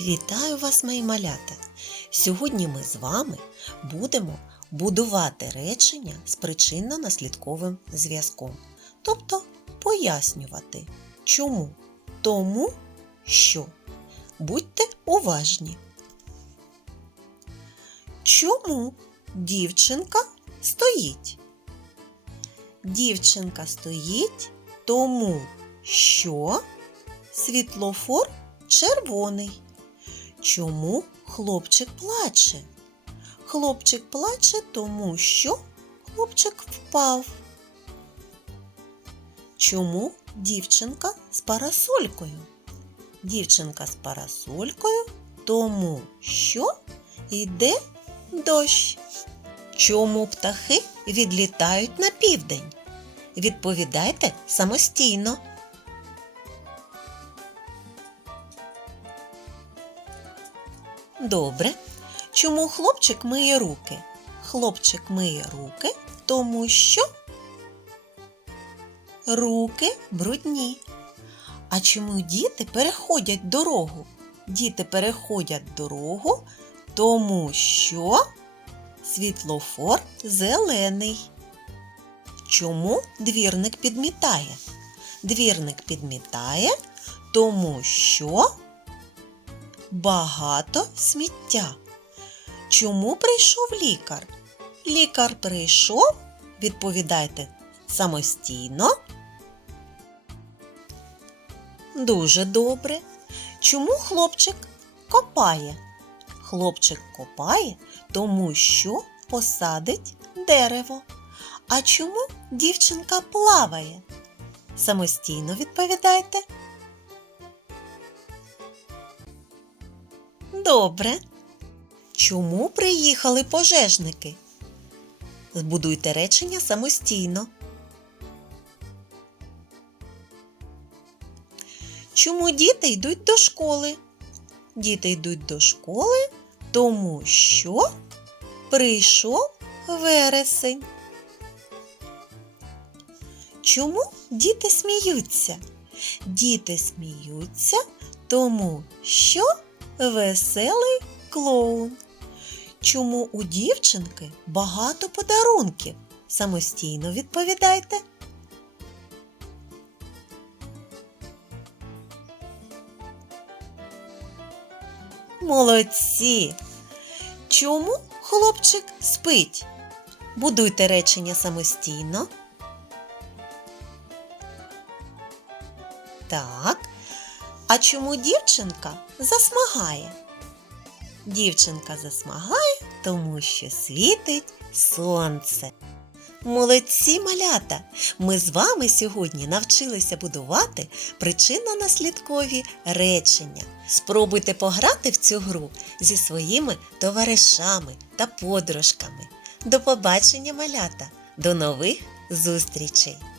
Вітаю вас, мої малята! Сьогодні ми з вами будемо будувати речення з причинно-наслідковим зв'язком. Тобто пояснювати, чому, тому, що. Будьте уважні. Чому дівчинка стоїть? Дівчинка стоїть тому, що світлофор червоний. Чому хлопчик плаче? Хлопчик плаче, тому що хлопчик впав. Чому дівчинка з парасолькою? Дівчинка з парасолькою, тому що йде дощ. Чому птахи відлітають на південь? Відповідайте самостійно. Добре. Чому хлопчик миє руки? Хлопчик миє руки, тому що руки брудні. А чому діти переходять дорогу? Діти переходять дорогу, тому що світлофор зелений. Чому двірник підмітає? Двірник підмітає, тому що багато сміття. Чому прийшов лікар? Лікар прийшов, відповідайте самостійно. Дуже добре. Чому хлопчик копає? Хлопчик копає, тому що посадить дерево. А чому дівчинка плаває? Самостійно відповідайте. Добре. Чому приїхали пожежники? Збудуйте речення самостійно. Чому діти йдуть до школи? Діти йдуть до школи, тому що прийшов вересень. Чому діти сміються? Діти сміються, тому що веселий клоун. Чому у дівчинки багато подарунків? Самостійно відповідайте. Молодці! Чому хлопчик спить? Будуйте речення самостійно. Так. А чому дівчинка засмагає? Дівчинка засмагає, тому що світить сонце. Молодці малята! Ми з вами сьогодні навчилися будувати причинно-наслідкові речення. Спробуйте пограти в цю гру зі своїми товаришами та подружками. До побачення, малята! До нових зустрічей!